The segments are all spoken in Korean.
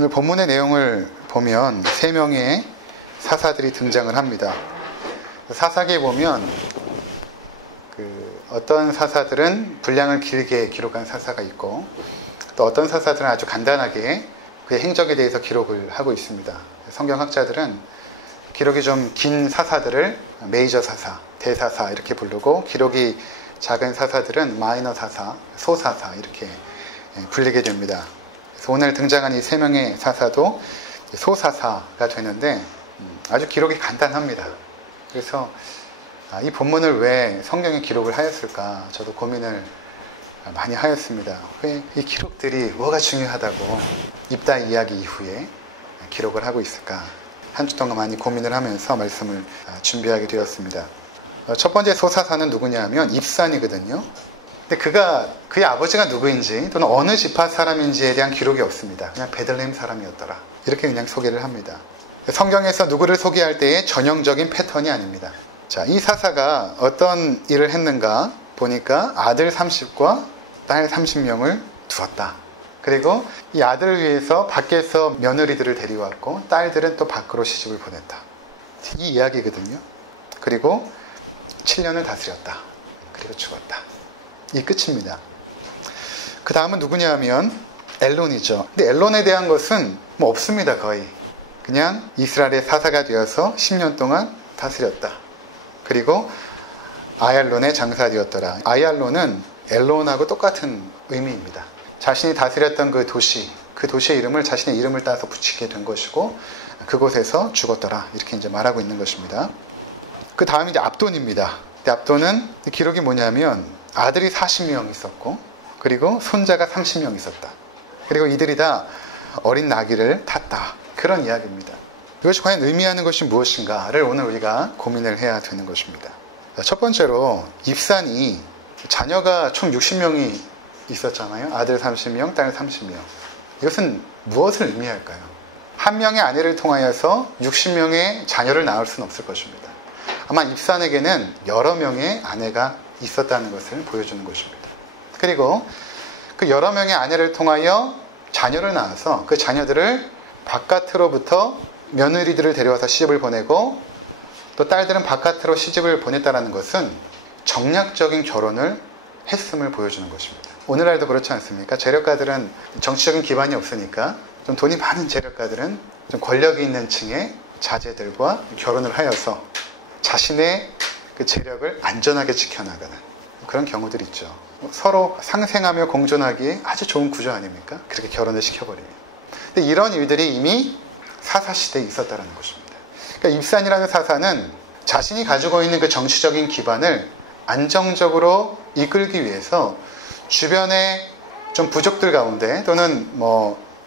오늘 본문의 내용을 보면 3명의 사사들이 등장을 합니다. 사사기에 보면 어떤 사사들은 분량을 길게 기록한 사사가 있고, 또 어떤 사사들은 아주 간단하게 그의 행적에 대해서 기록을 하고 있습니다. 성경학자들은 기록이 좀 긴 사사들을 메이저 사사, 대사사 이렇게 부르고, 기록이 작은 사사들은 마이너 사사, 소사사 이렇게 불리게 됩니다. 그래서 오늘 등장한 이 3명의 사사도 소사사가 되는데 아주 기록이 간단합니다. 그래서 이 본문을 왜 성경에 기록을 하였을까 저도 고민을 많이 하였습니다. 왜 이 기록들이 뭐가 중요하다고 입다 이야기 이후에 기록을 하고 있을까, 한 주 동안 많이 고민을 하면서 말씀을 준비하게 되었습니다. 첫 번째 소사사는 누구냐 하면 입산이거든요. 근데 그의 아버지가 누구인지 또는 어느 지파 사람인지에 대한 기록이 없습니다. 그냥 베들레헴 사람이었더라, 이렇게 그냥 소개를 합니다. 성경에서 누구를 소개할 때의 전형적인 패턴이 아닙니다. 자, 이 사사가 어떤 일을 했는가 보니까 아들 30과 딸 30명을 두었다. 그리고 이 아들을 위해서 밖에서 며느리들을 데려왔고, 딸들은 또 밖으로 시집을 보냈다. 이 이야기거든요. 그리고 7년을 다스렸다. 그리고 죽었다. 이 끝입니다. 그 다음은 누구냐 하면 엘론이죠. 근데 엘론에 대한 것은 뭐 없습니다. 거의 그냥 이스라엘의 사사가 되어서 10년 동안 다스렸다. 그리고 아얄론의 장사되었더라. 아얄론은 엘론하고 똑같은 의미입니다. 자신이 다스렸던 그 도시의 이름을 자신의 이름을 따서 붙이게 된 것이고, 그곳에서 죽었더라, 이렇게 이제 말하고 있는 것입니다. 그 다음이 이제 압돈입니다. 근데 압돈은 기록이 뭐냐면 아들이 40명 있었고, 그리고 손자가 30명 있었다. 그리고 이들이 다 어린 나귀를 탔다. 그런 이야기입니다. 이것이 과연 의미하는 것이 무엇인가를 오늘 우리가 고민을 해야 되는 것입니다. 첫 번째로 입산이 자녀가 총 60명이 있었잖아요. 아들 30명, 딸 30명. 이것은 무엇을 의미할까요? 한 명의 아내를 통하여서 60명의 자녀를 낳을 수는 없을 것입니다. 아마 입산에게는 여러 명의 아내가 있었다는 것을 보여주는 것입니다. 그리고 그 여러 명의 아내를 통하여 자녀를 낳아서 그 자녀들을 바깥으로부터 며느리들을 데려와서 시집을 보내고, 또 딸들은 바깥으로 시집을 보냈다는 것은 정략적인 결혼을 했음을 보여주는 것입니다. 오늘날도 그렇지 않습니까? 재력가들은 정치적인 기반이 없으니까 좀 돈이 많은 재력가들은 좀 권력이 있는 층의 자제들과 결혼을 하여서 자신의 그 재력을 안전하게 지켜나가는 그런 경우들이 있죠. 서로 상생하며 공존하기에 아주 좋은 구조 아닙니까? 그렇게 결혼을 시켜버리면. 근데 이런 일들이 이미 사사시대에 있었다는 것입니다. 그러니까 입산이라는 사사는 자신이 가지고 있는 그 정치적인 기반을 안정적으로 이끌기 위해서 주변의 좀 부족들 가운데 또는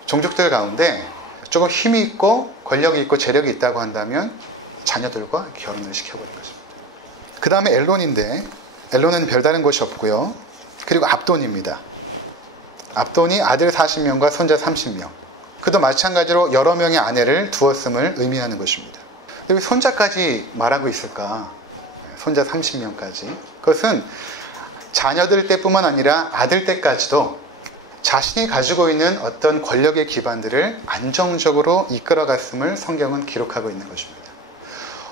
종족들 가운데 조금 힘이 있고 권력이 있고 재력이 있다고 한다면 자녀들과 결혼을 시켜버린 것입니다. 그 다음에 엘론인데, 엘론은 별다른 것이 없고요. 그리고 압돈입니다. 압돈이 아들 40명과 손자 30명. 그도 마찬가지로 여러 명의 아내를 두었음을 의미하는 것입니다. 왜 손자까지 말하고 있을까? 손자 30명까지. 그것은 자녀들 때뿐만 아니라 아들 때까지도 자신이 가지고 있는 어떤 권력의 기반들을 안정적으로 이끌어갔음을 성경은 기록하고 있는 것입니다.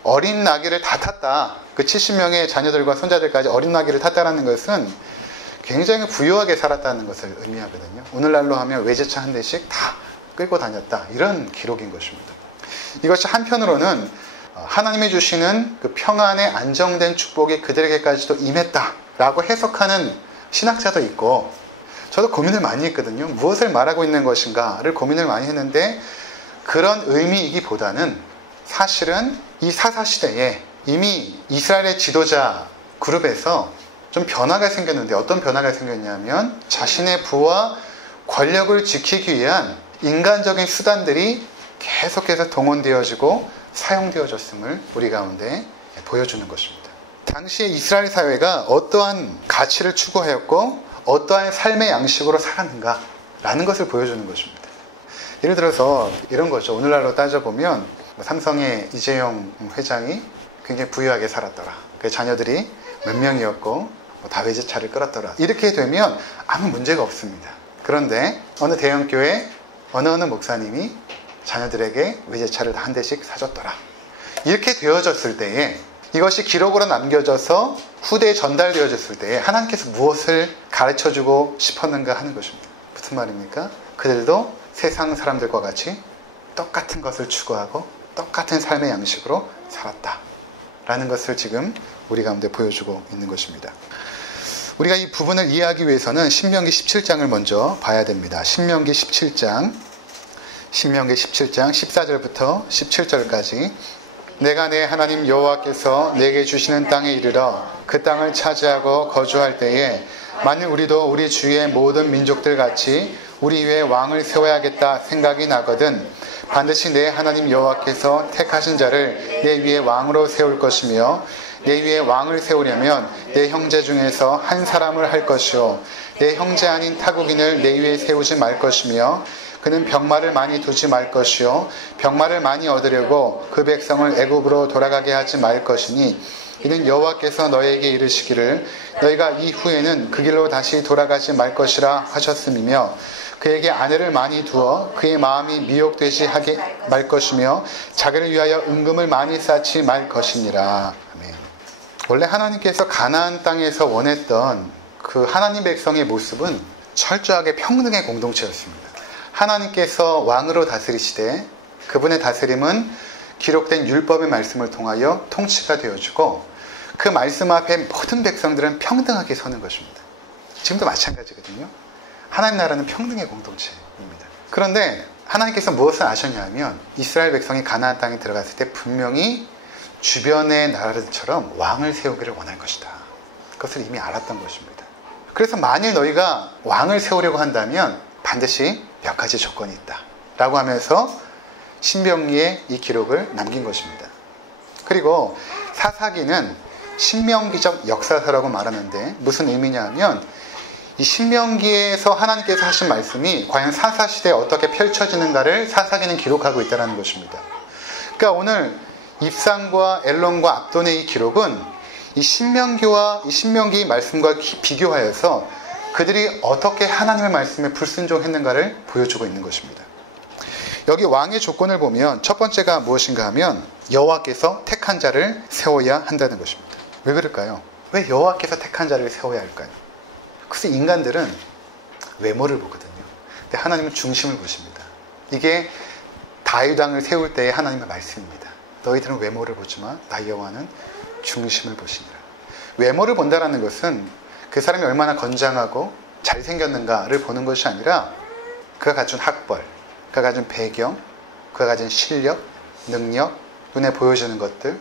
어린 나귀를 다 탔다. 그 70명의 자녀들과 손자들까지 어린 나귀를 탔다는 것은 굉장히 부유하게 살았다는 것을 의미하거든요. 오늘날로 하면 외제차 한 대씩 다 끌고 다녔다, 이런 기록인 것입니다. 이것이 한편으로는 하나님이 주시는 그 평안의 안정된 축복이 그들에게까지도 임했다라고 해석하는 신학자도 있고, 저도 고민을 많이 했거든요. 무엇을 말하고 있는 것인가를 고민을 많이 했는데, 그런 의미이기보다는 사실은 이 사사시대에 이미 이스라엘의 지도자 그룹에서 좀 변화가 생겼는데, 어떤 변화가 생겼냐면 자신의 부와 권력을 지키기 위한 인간적인 수단들이 계속해서 동원되어지고 사용되어졌음을 우리 가운데 보여주는 것입니다. 당시에 이스라엘 사회가 어떠한 가치를 추구하였고 어떠한 삶의 양식으로 살았는가라는 것을 보여주는 것입니다. 예를 들어서 이런 거죠. 오늘날로 따져보면 삼성의 이재용 회장이 굉장히 부유하게 살았더라. 그 자녀들이 몇 명이었고 다 외제차를 끌었더라. 이렇게 되면 아무 문제가 없습니다. 그런데 어느 대형교회 어느 목사님이 자녀들에게 외제차를 다 한 대씩 사줬더라. 이렇게 되어졌을 때에 이것이 기록으로 남겨져서 후대에 전달되어졌을 때에 하나님께서 무엇을 가르쳐주고 싶었는가 하는 것입니다. 무슨 말입니까? 그들도 세상 사람들과 같이 똑같은 것을 추구하고 똑같은 삶의 양식으로 살았다 라는 것을 지금 우리 가운데 보여주고 있는 것입니다. 우리가 이 부분을 이해하기 위해서는 신명기 17장을 먼저 봐야 됩니다. 신명기 17장 14절부터 17절까지 내가 내 하나님 여호와께서 내게 주시는 땅에 이르러 그 땅을 차지하고 거주할 때에 만일 우리도 우리 주위의 모든 민족들 같이 우리 위에 왕을 세워야겠다 생각이 나거든 반드시 내 하나님 여호와께서 택하신 자를 내 위에 왕으로 세울 것이며 내 위에 왕을 세우려면 내 형제 중에서 한 사람을 할 것이요 내 형제 아닌 타국인을 내 위에 세우지 말 것이며 그는 병마를 많이 두지 말 것이요 병마를 많이 얻으려고 그 백성을 애굽으로 돌아가게 하지 말 것이니 이는 여호와께서 너에게 이르시기를 너희가 이후에는 그 길로 다시 돌아가지 말 것이라 하셨음이며 그에게 아내를 많이 두어 그의 마음이 미혹되지 하게 말 것이며 자기를 위하여 은금을 많이 쌓지 말 것이니라. 아멘. 원래 하나님께서 가나안 땅에서 원했던 그 하나님 백성의 모습은 철저하게 평등의 공동체였습니다. 하나님께서 왕으로 다스리시되 그분의 다스림은 기록된 율법의 말씀을 통하여 통치가 되어주고 그 말씀 앞에 모든 백성들은 평등하게 서는 것입니다. 지금도 마찬가지거든요. 하나님 나라는 평등의 공동체입니다. 그런데 하나님께서 무엇을 아셨냐면 이스라엘 백성이 가나안 땅에 들어갔을 때 분명히 주변의 나라들처럼 왕을 세우기를 원할 것이다. 그것을 이미 알았던 것입니다. 그래서 만일 너희가 왕을 세우려고 한다면 반드시 몇 가지 조건이 있다 라고 하면서 신명기에 이 기록을 남긴 것입니다. 그리고 사사기는 신명기적 역사서라고 말하는데 무슨 의미냐 하면 이 신명기에서 하나님께서 하신 말씀이 과연 사사시대에 어떻게 펼쳐지는가를 사사기는 기록하고 있다는 것입니다. 그러니까 오늘 입상과 엘론과 압돈의 이 기록은 이 신명기와 이 신명기 말씀과 비교하여서 그들이 어떻게 하나님의 말씀에 불순종했는가를 보여주고 있는 것입니다. 여기 왕의 조건을 보면 첫 번째가 무엇인가 하면 여호와께서 택한 자를 세워야 한다는 것입니다. 왜 그럴까요? 왜 여호와께서 택한 자를 세워야 할까요? 글쎄 인간들은 외모를 보거든요. 근데 하나님은 중심을 보십니다. 이게 다윗 왕을 세울 때의 하나님의 말씀입니다. 너희들은 외모를 보지만 나 여호와는 중심을 보시니라. 외모를 본다는 것은 그 사람이 얼마나 건장하고 잘생겼는가를 보는 것이 아니라 그가 갖춘 학벌, 그가 가진 배경, 그가 가진 실력, 능력, 눈에 보여지는 것들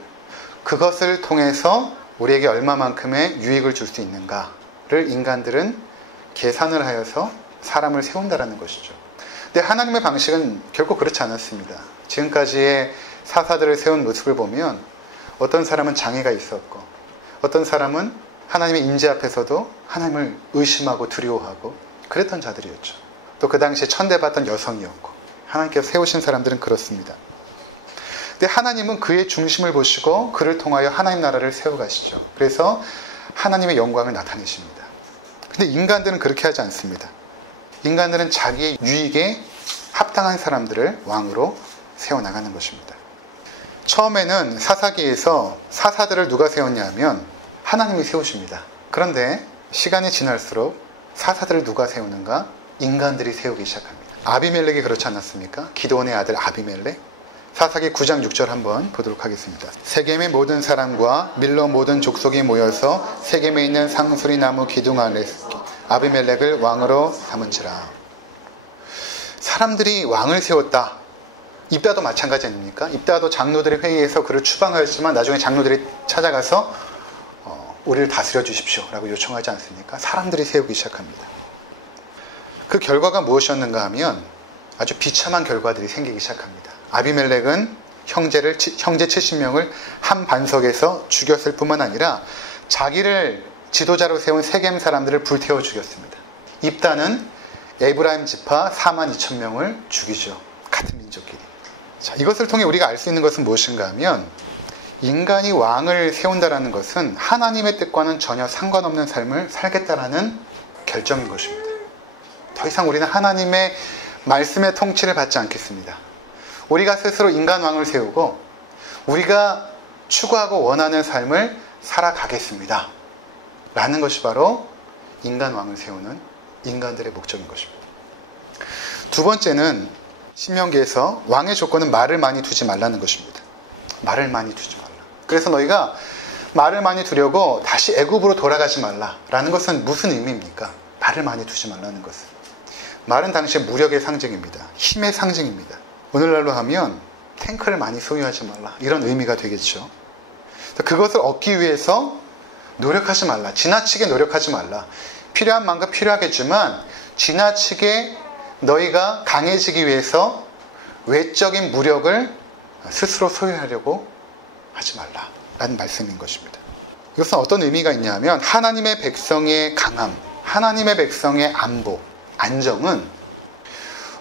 그것을 통해서 우리에게 얼마만큼의 유익을 줄 수 있는가를 인간들은 계산을 하여서 사람을 세운다는 것이죠. 근데 하나님의 방식은 결코 그렇지 않았습니다. 지금까지의 사사들을 세운 모습을 보면 어떤 사람은 장애가 있었고 어떤 사람은 하나님의 임재 앞에서도 하나님을 의심하고 두려워하고 그랬던 자들이었죠. 또 그 당시에 천대받던 여성이었고 하나님께서 세우신 사람들은 그렇습니다. 근데 하나님은 그의 중심을 보시고 그를 통하여 하나님 나라를 세워가시죠. 그래서 하나님의 영광을 나타내십니다. 근데 인간들은 그렇게 하지 않습니다. 인간들은 자기의 유익에 합당한 사람들을 왕으로 세워나가는 것입니다. 처음에는 사사기에서 사사들을 누가 세웠냐면 하나님이 세우십니다. 그런데 시간이 지날수록 사사들을 누가 세우는가? 인간들이 세우기 시작합니다. 아비멜렉이 그렇지 않았습니까? 기드온의 아들 아비멜렉. 사사기 9장 6절 한번 보도록 하겠습니다. 세겜의 모든 사람과 밀로 모든 족속이 모여서 세겜에 있는 상수리 나무 기둥 아래 아비멜렉을 왕으로 삼은지라. 사람들이 왕을 세웠다. 입다도 마찬가지 아닙니까? 입다도 장로들의 회의에서 그를 추방하였지만 나중에 장로들이 찾아가서 우리를 다스려 주십시오 라고 요청하지 않습니까? 사람들이 세우기 시작합니다. 그 결과가 무엇이었는가 하면 아주 비참한 결과들이 생기기 시작합니다. 아비멜렉은 형제 70명을 한 반석에서 죽였을 뿐만 아니라 자기를 지도자로 세운 세겜 사람들을 불태워 죽였습니다. 입다는 에브라임 지파 42,000명을 죽이죠. 같은 민족끼리. 자, 이것을 통해 우리가 알 수 있는 것은 무엇인가 하면 인간이 왕을 세운다는 것은 하나님의 뜻과는 전혀 상관없는 삶을 살겠다라는 결정인 것입니다. 더 이상 우리는 하나님의 말씀의 통치를 받지 않겠습니다. 우리가 스스로 인간왕을 세우고 우리가 추구하고 원하는 삶을 살아가겠습니다. 라는 것이 바로 인간왕을 세우는 인간들의 목적인 것입니다. 두 번째는 신명기에서 왕의 조건은 말을 많이 두지 말라는 것입니다. 말을 많이 두지 말라. 그래서 너희가 말을 많이 두려고 다시 애굽으로 돌아가지 말라라는 것은 무슨 의미입니까? 말을 많이 두지 말라는 것은. 말은 당시에 무력의 상징입니다. 힘의 상징입니다. 오늘날로 하면 탱크를 많이 소유하지 말라. 이런 의미가 되겠죠. 그것을 얻기 위해서 노력하지 말라. 지나치게 노력하지 말라. 필요한 만큼 필요하겠지만 지나치게 너희가 강해지기 위해서 외적인 무력을 스스로 소유하려고 하지 말라. 라는 말씀인 것입니다. 이것은 어떤 의미가 있냐면 하나님의 백성의 강함, 하나님의 백성의 안보, 안정은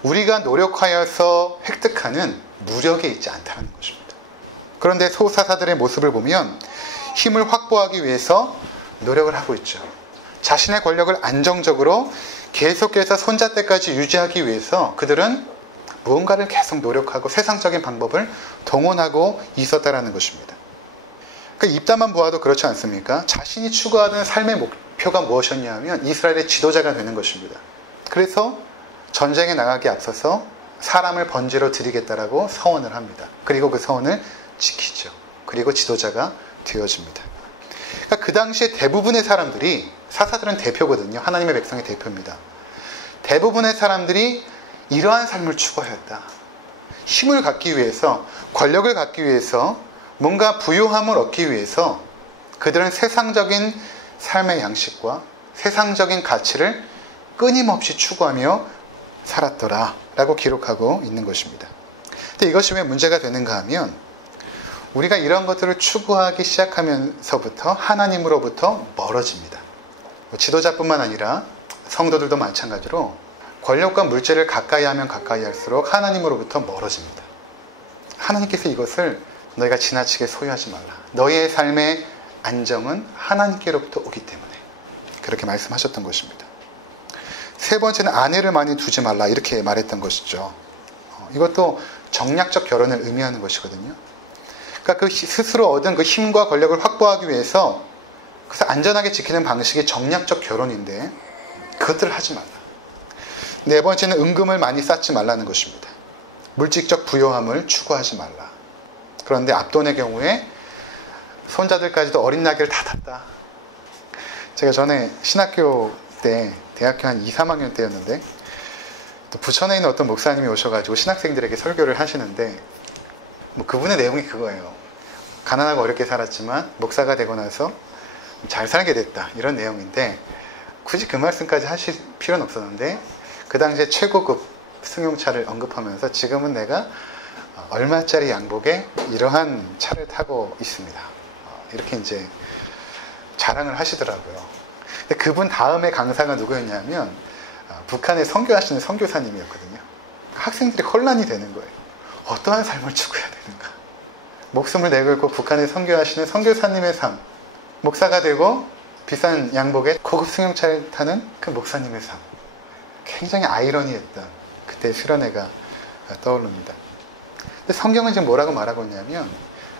우리가 노력하여서 획득하는 무력에 있지 않다는 것입니다. 그런데 소사사들의 모습을 보면 힘을 확보하기 위해서 노력을 하고 있죠. 자신의 권력을 안정적으로 계속해서 손자때까지 유지하기 위해서 그들은 무언가를 계속 노력하고 세상적인 방법을 동원하고 있었다는 것입니다. 그러니까 입다만 보아도 그렇지 않습니까? 자신이 추구하는 삶의 목표가 무엇이었냐면 이스라엘의 지도자가 되는 것입니다. 그래서 전쟁에 나가기 앞서서 사람을 번제로 드리겠다라고 서원을 합니다. 그리고 그 서원을 지키죠. 그리고 지도자가 되어집니다. 그러니까 그 당시에 대부분의 사람들이, 사사들은 대표거든요. 하나님의 백성의 대표입니다. 대부분의 사람들이 이러한 삶을 추구하였다. 힘을 갖기 위해서, 권력을 갖기 위해서, 뭔가 부유함을 얻기 위해서 그들은 세상적인 삶의 양식과 세상적인 가치를 끊임없이 추구하며 살았더라 라고 기록하고 있는 것입니다. 근데 이것이 왜 문제가 되는가 하면 우리가 이런 것들을 추구하기 시작하면서부터 하나님으로부터 멀어집니다. 지도자뿐만 아니라 성도들도 마찬가지로 권력과 물질을 가까이 하면 가까이 할수록 하나님으로부터 멀어집니다. 하나님께서 이것을 너희가 지나치게 소유하지 말라. 너희의 삶의 안정은 하나님께로부터 오기 때문에 그렇게 말씀하셨던 것입니다. 세 번째는 아내를 많이 두지 말라 이렇게 말했던 것이죠. 이것도 정략적 결혼을 의미하는 것이거든요. 그러니까 그 스스로 얻은 그 힘과 권력을 확보하기 위해서 그래서 안전하게 지키는 방식이 정략적 결혼인데 그것들을 하지 말라. 네 번째는 은금을 많이 쌓지 말라는 것입니다. 물질적 부요함을 추구하지 말라. 그런데 압돈의 경우에 손자들까지도 어린 나귀를 다 탔다. 제가 전에 신학교 때 대학교 한 2, 3학년 때였는데 또 부천에 있는 어떤 목사님이 오셔가지고 신학생들에게 설교를 하시는데 뭐 그분의 내용이 그거예요. 가난하고 어렵게 살았지만 목사가 되고 나서 잘 살게 됐다. 이런 내용인데 굳이 그 말씀까지 하실 필요는 없었는데 그 당시에 최고급 승용차를 언급하면서 지금은 내가 얼마짜리 양복에 이러한 차를 타고 있습니다. 이렇게 이제 자랑을 하시더라고요. 근데 그분 다음에 강사가 누구였냐면 북한에 선교하시는 선교사님이었거든요. 학생들이 혼란이 되는 거예요. 어떠한 삶을 추구해야 되는가? 목숨을 내걸고 북한에 선교하시는 선교사님의 삶, 목사가 되고 비싼 양복에 고급 승용차를 타는 그 목사님의 삶. 굉장히 아이러니했던 그때 수련회가 떠오릅니다. 근데 성경은 지금 뭐라고 말하고 있냐면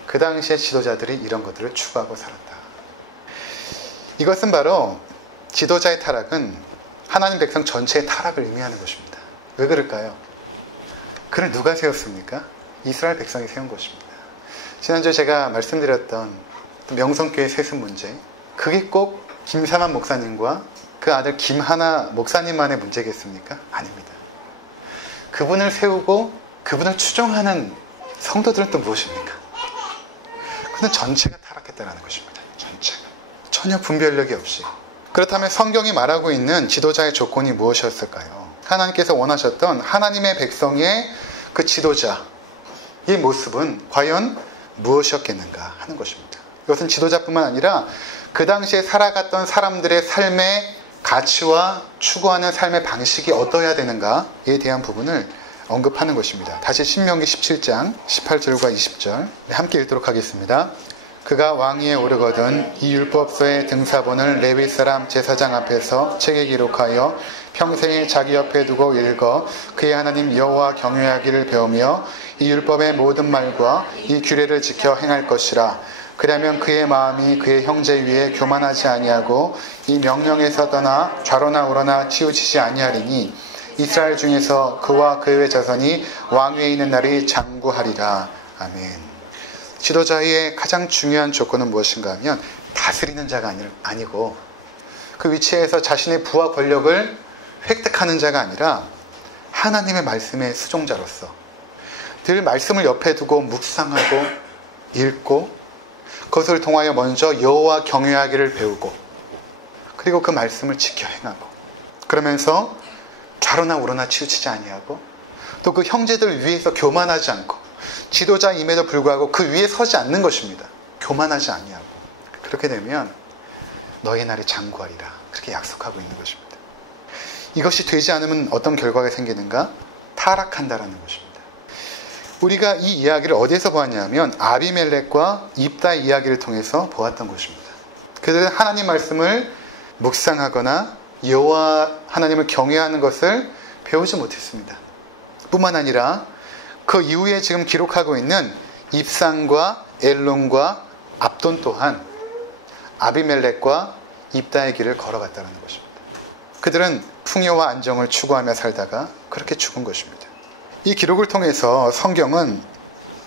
그 당시의 지도자들이 이런 것들을 추구하고 살았다. 이것은 바로 지도자의 타락은 하나님 백성 전체의 타락을 의미하는 것입니다. 왜 그럴까요? 그를 누가 세웠습니까? 이스라엘 백성이 세운 것입니다. 지난주에 제가 말씀드렸던 명성교회 세습 문제, 그게 꼭 김삼환 목사님과 그 아들 김하나 목사님만의 문제겠습니까? 아닙니다. 그분을 세우고 그분을 추종하는 성도들은 또 무엇입니까? 그는 전체가 타락했다는 것입니다. 전체가. 전혀 분별력이 없이. 그렇다면 성경이 말하고 있는 지도자의 조건이 무엇이었을까요? 하나님께서 원하셨던 하나님의 백성의 그 지도자의 모습은 과연 무엇이었겠는가 하는 것입니다. 이것은 지도자뿐만 아니라 그 당시에 살아갔던 사람들의 삶의 가치와 추구하는 삶의 방식이 어떠해야 되는가에 대한 부분을 언급하는 것입니다. 다시 신명기 17장 18절과 20절 함께 읽도록 하겠습니다. 그가 왕위에 오르거든 이 율법서의 등사본을 레위 사람 제사장 앞에서 책에 기록하여 평생에 자기 옆에 두고 읽어 그의 하나님 여호와 경외하기를 배우며 이 율법의 모든 말과 이 규례를 지켜 행할 것이라. 그러면 그의 마음이 그의 형제 위에 교만하지 아니하고 이 명령에서 떠나 좌로나 우로나 치우치지 아니하리니 이스라엘 중에서 그와 그의 자손이 왕위에 있는 날이 장구하리라. 아멘. 지도자의 가장 중요한 조건은 무엇인가 하면 다스리는 자가 아니고 그 위치에서 자신의 부와 권력을 획득하는 자가 아니라 하나님의 말씀의 수종자로서 늘 말씀을 옆에 두고 묵상하고 읽고 그것을 통하여 먼저 여호와 경외하기를 배우고 그리고 그 말씀을 지켜 행하고 그러면서 좌로나 우로나 치우치지 아니하고 또 그 형제들 위에서 교만하지 않고 지도자임에도 불구하고 그 위에 서지 않는 것입니다. 교만하지 아니하고 그렇게 되면 너의 날이 장구하리라 그렇게 약속하고 있는 것입니다. 이것이 되지 않으면 어떤 결과가 생기는가? 타락한다라는 것입니다. 우리가 이 이야기를 어디에서 보았냐면 아비멜렉과 입다의 이야기를 통해서 보았던 것입니다. 그들은 하나님 말씀을 묵상하거나 여호와 하나님을 경외하는 것을 배우지 못했습니다. 뿐만 아니라 그 이후에 지금 기록하고 있는 입산과 엘론과 압돈 또한 아비멜렉과 입다의 길을 걸어갔다는 것입니다. 그들은 풍요와 안정을 추구하며 살다가 그렇게 죽은 것입니다. 이 기록을 통해서 성경은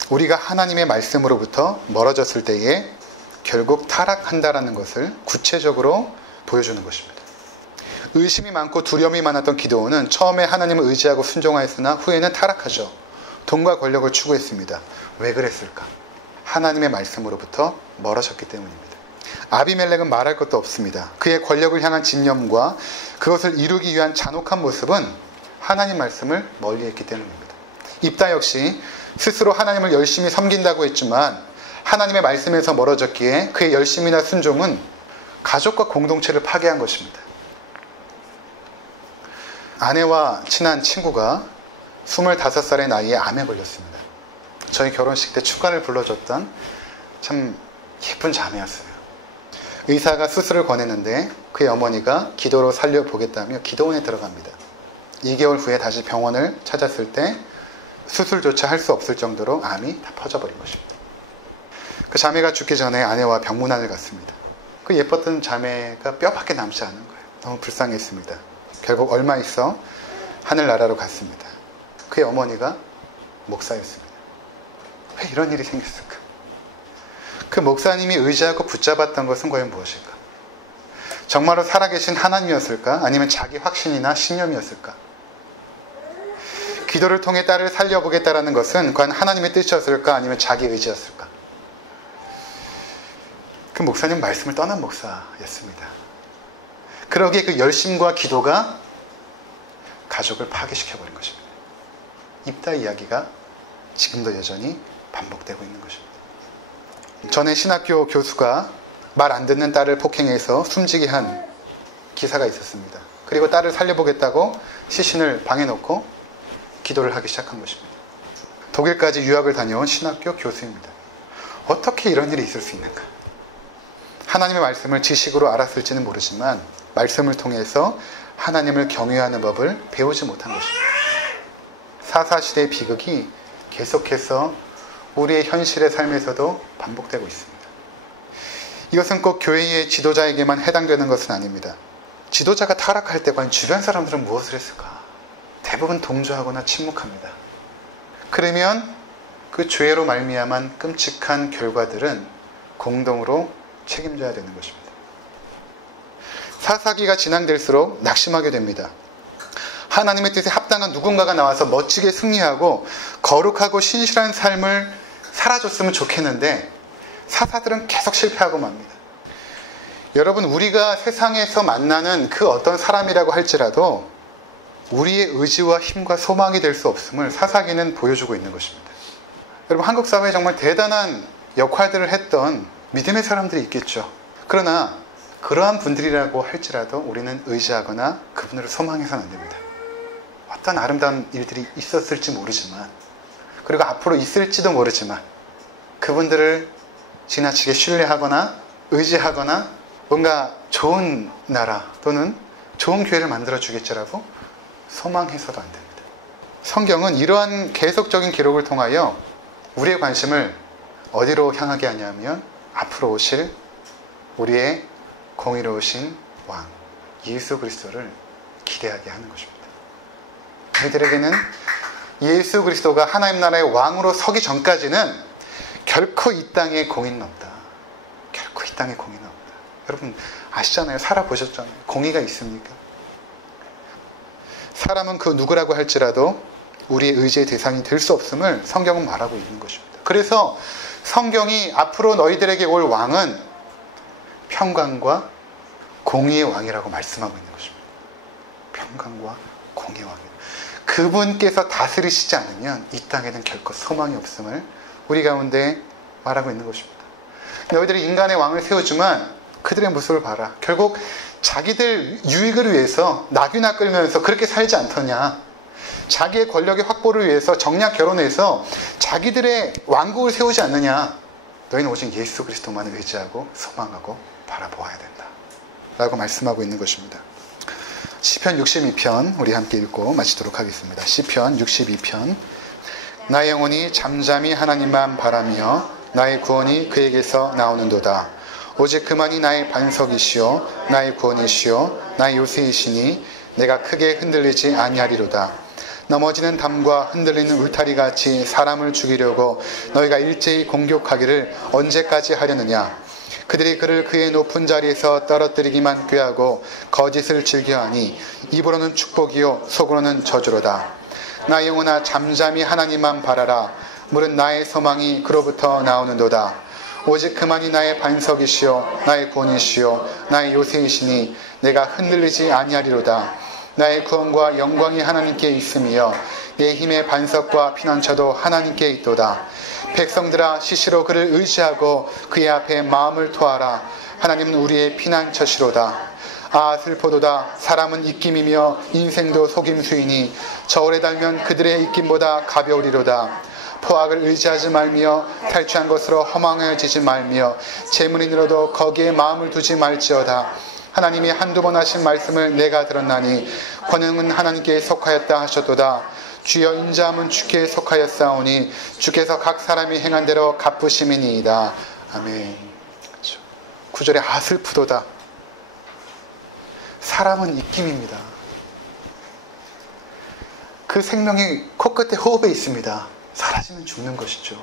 우리가 하나님의 말씀으로부터 멀어졌을 때에 결국 타락한다라는 것을 구체적으로 보여주는 것입니다. 의심이 많고 두려움이 많았던 기드온은 처음에 하나님을 의지하고 순종하였으나 후에는 타락하죠. 돈과 권력을 추구했습니다. 왜 그랬을까? 하나님의 말씀으로부터 멀어졌기 때문입니다. 아비멜렉은 말할 것도 없습니다. 그의 권력을 향한 집념과 그것을 이루기 위한 잔혹한 모습은 하나님 말씀을 멀리했기 때문입니다. 입다 역시 스스로 하나님을 열심히 섬긴다고 했지만 하나님의 말씀에서 멀어졌기에 그의 열심이나 순종은 가족과 공동체를 파괴한 것입니다. 아내와 친한 친구가 25살의 나이에 암에 걸렸습니다. 저희 결혼식 때 축가를 불러줬던 참 예쁜 자매였어요. 의사가 수술을 권했는데 그의 어머니가 기도로 살려보겠다며 기도원에 들어갑니다. 2개월 후에 다시 병원을 찾았을 때 수술조차 할 수 없을 정도로 암이 다 퍼져버린 것입니다. 그 자매가 죽기 전에 아내와 병문안을 갔습니다. 그 예뻤던 자매가 뼈밖에 남지 않은 거예요. 너무 불쌍했습니다. 결국 얼마 있어 하늘나라로 갔습니다. 그의 어머니가 목사였습니다. 왜 이런 일이 생겼을까? 그 목사님이 의지하고 붙잡았던 것은 과연 무엇일까? 정말로 살아계신 하나님이었을까? 아니면 자기 확신이나 신념이었을까? 기도를 통해 딸을 살려보겠다라는 것은 과연 하나님의 뜻이었을까? 아니면 자기 의지였을까? 그 목사님은 말씀을 떠난 목사였습니다. 그러기에 그 열심과 기도가 가족을 파괴시켜버린 것입니다. 입다 이야기가 지금도 여전히 반복되고 있는 것입니다. 전에 신학교 교수가 말 안 듣는 딸을 폭행해서 숨지게 한 기사가 있었습니다. 그리고 딸을 살려보겠다고 시신을 방에 놓고 기도를 하기 시작한 것입니다. 독일까지 유학을 다녀온 신학교 교수입니다. 어떻게 이런 일이 있을 수 있는가? 하나님의 말씀을 지식으로 알았을지는 모르지만 말씀을 통해서 하나님을 경외하는 법을 배우지 못한 것입니다. 사사시대의 비극이 계속해서 우리의 현실의 삶에서도 반복되고 있습니다. 이것은 꼭 교회의 지도자에게만 해당되는 것은 아닙니다. 지도자가 타락할 때 과연 주변 사람들은 무엇을 했을까? 대부분 동조하거나 침묵합니다. 그러면 그 죄로 말미암은 끔찍한 결과들은 공동으로 책임져야 되는 것입니다. 사사기가 진행될수록 낙심하게 됩니다. 하나님의 뜻에 합당한 누군가가 나와서 멋지게 승리하고 거룩하고 신실한 삶을 살아줬으면 좋겠는데 사사들은 계속 실패하고 맙니다. 여러분, 우리가 세상에서 만나는 그 어떤 사람이라고 할지라도 우리의 의지와 힘과 소망이 될 수 없음을 사사기는 보여주고 있는 것입니다. 여러분, 한국 사회에 정말 대단한 역할들을 했던 믿음의 사람들이 있겠죠. 그러나 그러한 분들이라고 할지라도 우리는 의지하거나 그분들을 소망해서는 안 됩니다. 어떤 아름다운 일들이 있었을지 모르지만, 그리고 앞으로 있을지도 모르지만 그분들을 지나치게 신뢰하거나 의지하거나 뭔가 좋은 나라 또는 좋은 교회를 만들어 주겠지라고 소망해서도 안 됩니다. 성경은 이러한 계속적인 기록을 통하여 우리의 관심을 어디로 향하게 하냐면 앞으로 오실 우리의 공의로우신 왕 예수 그리스도를 기대하게 하는 것입니다. 저희들에게는 예수 그리스도가 하나님 나라의 왕으로 서기 전까지는 결코 이 땅에 공의는 없다. 결코 이 땅에 공의는 없다. 여러분 아시잖아요. 살아보셨잖아요. 공의가 있습니까? 사람은 그 누구라고 할지라도 우리의 의지의 대상이 될 수 없음을 성경은 말하고 있는 것입니다. 그래서 성경이 앞으로 너희들에게 올 왕은 평강과 공의의 왕이라고 말씀하고 있는 것입니다. 평강과 공의의 왕이다. 그분께서 다스리시지 않으면 이 땅에는 결코 소망이 없음을 우리 가운데 말하고 있는 것입니다. 너희들이 인간의 왕을 세우지만 그들의 모습을 봐라. 결국 자기들 유익을 위해서 낙이나 끌면서 그렇게 살지 않더냐. 자기의 권력의 확보를 위해서 정략 결혼해서 자기들의 왕국을 세우지 않느냐. 너희는 오직 예수 그리스도만을 의지하고 소망하고 바라보아야 된다 라고 말씀하고 있는 것입니다. 시편 62편 우리 함께 읽고 마치도록 하겠습니다. 시편 62편 나의 영혼이 잠잠히 하나님만 바라며 나의 구원이 그에게서 나오는도다. 오직 그만이 나의 반석이시요 나의 구원이시요 나의 요새이시니 내가 크게 흔들리지 아니하리로다. 넘어지는 담과 흔들리는 울타리같이 사람을 죽이려고 너희가 일제히 공격하기를 언제까지 하려느냐. 그들이 그를 그의 높은 자리에서 떨어뜨리기만 꾀하고 거짓을 즐겨하니 입으로는 축복이요 속으로는 저주로다. 나의 영혼아 잠잠히 하나님만 바라라. 물은 나의 소망이 그로부터 나오는도다. 오직 그만이 나의 반석이시요 나의 구원이시요 나의 요새이시니 내가 흔들리지 아니하리로다. 나의 구원과 영광이 하나님께 있으며 내 힘의 반석과 피난처도 하나님께 있도다. 백성들아 시시로 그를 의지하고 그의 앞에 마음을 토하라. 하나님은 우리의 피난처시로다. 아 슬퍼도다. 사람은 입김이며 인생도 속임수이니 저울에 달면 그들의 입김보다 가벼우리로다. 포악을 의지하지 말며 탈취한 것으로 허망해지지 말며 재물인으로도 거기에 마음을 두지 말지어다. 하나님이 한두 번 하신 말씀을 내가 들었나니 권능은 하나님께 속하였다 하셨도다. 주여 인자함은 주께 속하였사오니 주께서 각 사람이 행한 대로 갚으심이니이다. 아멘. 9절에 아슬프도다. 사람은 입김입니다. 그 생명이 코끝에 호흡에 있습니다. 사라지면 죽는 것이죠.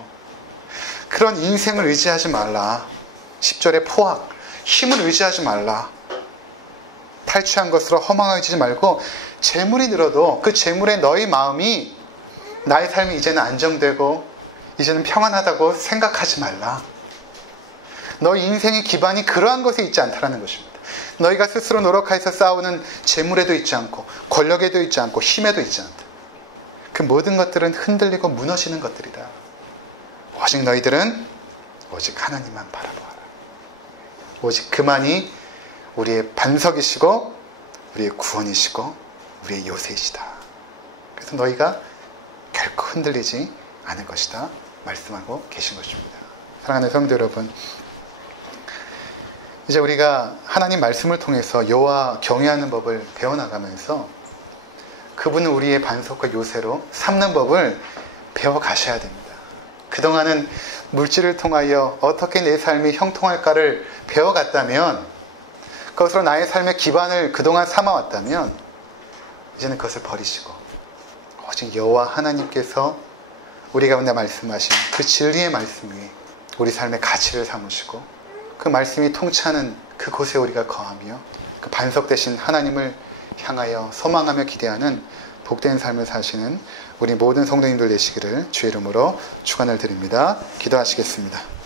그런 인생을 의지하지 말라. 10절에 포악, 힘을 의지하지 말라. 탈취한 것으로 허망해지지 말고 재물이 늘어도 그 재물에 너희 마음이 나의 삶이 이제는 안정되고 이제는 평안하다고 생각하지 말라. 너희 인생의 기반이 그러한 것에 있지 않다는 것입니다. 너희가 스스로 노력해서 쌓아오는 재물에도 있지 않고 권력에도 있지 않고 힘에도 있지 않다. 그 모든 것들은 흔들리고 무너지는 것들이다. 오직 너희들은 오직 하나님만 바라보아라. 오직 그만이 우리의 반석이시고 우리의 구원이시고 우리의 요새이시다. 그래서 너희가 결코 흔들리지 않을 것이다 말씀하고 계신 것입니다. 사랑하는 성도 여러분, 이제 우리가 하나님 말씀을 통해서 여호와 경외하는 법을 배워나가면서 그분은 우리의 반석과 요새로 삼는 법을 배워가셔야 됩니다. 그동안은 물질을 통하여 어떻게 내 삶이 형통할까를 배워갔다면, 그것으로 나의 삶의 기반을 그동안 삼아왔다면 이제는 그것을 버리시고 오직 여호와 하나님께서 우리 가운데 말씀하신 그 진리의 말씀 위에 우리 삶의 가치를 삼으시고 그 말씀이 통치하는 그곳에 우리가 거하며 그 반석 되신 하나님을 향하여 소망하며 기대하는 복된 삶을 사시는 우리 모든 성도님들 되시기를 주의 이름으로 축원을 드립니다. 기도하시겠습니다.